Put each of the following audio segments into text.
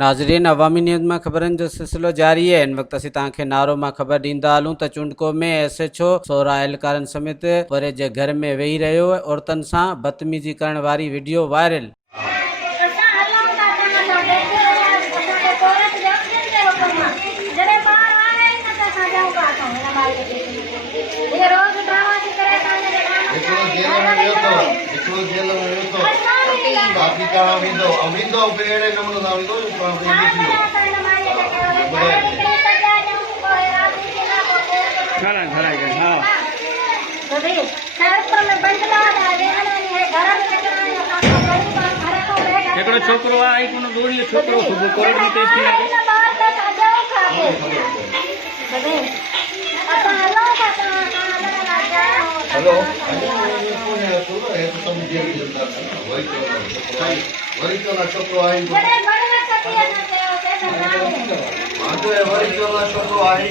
नाज़रीन, अवामी न्यूज़ में ख़बरनि जो सिलसिलो जारी है। इन वक्त असीं तव्हांखे नारो में ख़बर ॾींदा हलूं त चुंडको में SHO सोरा एहलकारनि समेत परे जे घर में वेही रहियो औरतुनि सां बदतमीज़ी करण वारी वीडियो वायरल। छोकरो आई कोनो दूरी छोकरो खुद कोर्ट में पेश किया हेलो छोकरो आई छोकरो आई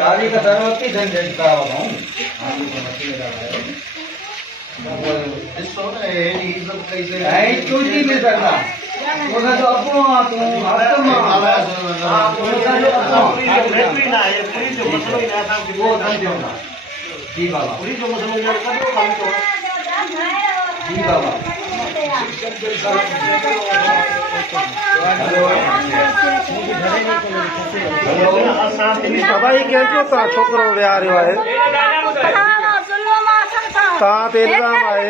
गाड़ी का सर्वती झंझट का हूं इसो ने एडी इज्जत कैसे है चोटी में करना ओना जो अपनो तू आत्मा ओना जो अपनो ना ये पूरी जो मसलो ही ना था कि वो समझो ना जी बाबा पूरी जो मसलो है कदो काम तो जी बाबा सभई केतिरो तव्हां छोकिरो विया रहियो आहे तव्हां ते इल्ज़ाम आहे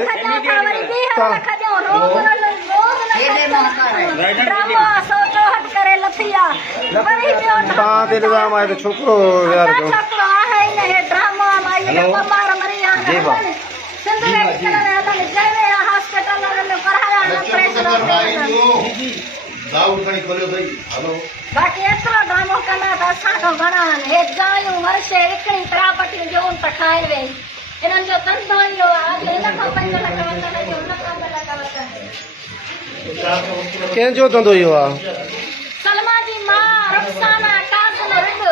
तव्हां ते इल्ज़ाम आहे त छोकिरो विया रहियो जी बाकी एतिरो ड्रामो कंदा त असांखां घणा आहिनि हे जायूं वर्षे हिकिड़ी प्रापर्टी जो त खाए वेई इन्हनि जो धंधो इहो आहे हिन खां 5 लख वठंदा हुन खां 2 लख वठंदा कंहिंजो धंधो इहो आहे सलमा जी मां रफ़साना काज़म रिंद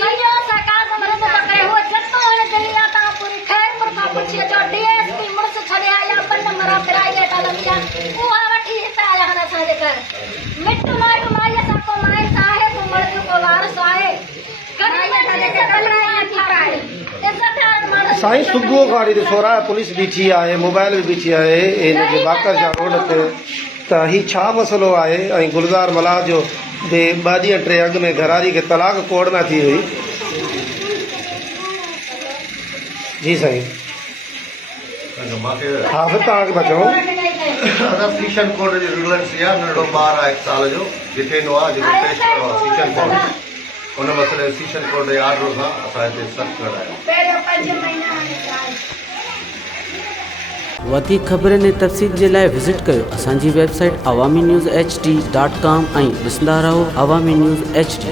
सॼो सा काज़म रिंद पकड़े हो जतो हिन दिलिया तां पूरी खैरपुर खां पुछी जो DSP मुड़स छॾे आया 2 नंबर प्राइवेट हलंदी आहे उहा वठी हिते आया आहिनि असांजे घर मिट माइट माईअ सां को माई आहे को मर्द को वारस आहे साईं सुबुह खां वठी सोरा पुलिस बीठी आहे मोबाइल बि बीठी आहे हिन जे बाकरशाह रोड ते त ही छा मसलो आहे ऐं गुलज़ार मलाह जो ॿ ॾींहं 3 अॻु में घरवारी खे तलाक कोड़ना थी हुई जी साईं हा फिर तव्हांखे मां चऊं सीशन कोड जी रेगुलेंसी आहे नंढो ॿार आहे 1 साल जो डिटेन आहे जेको पेश कयो आहे सीशन कोड उन मसइले सीशन कोड जे आर्डर सां असां हिते सख़्त करायो वधीक ख़बरनि ऐं तफ़सील जे लाइ विज़िट कयो असांजी वेबसाइट awamiNewsHD.com ऐं ॾिसंदा रहो अवामी न्यूज़ HD।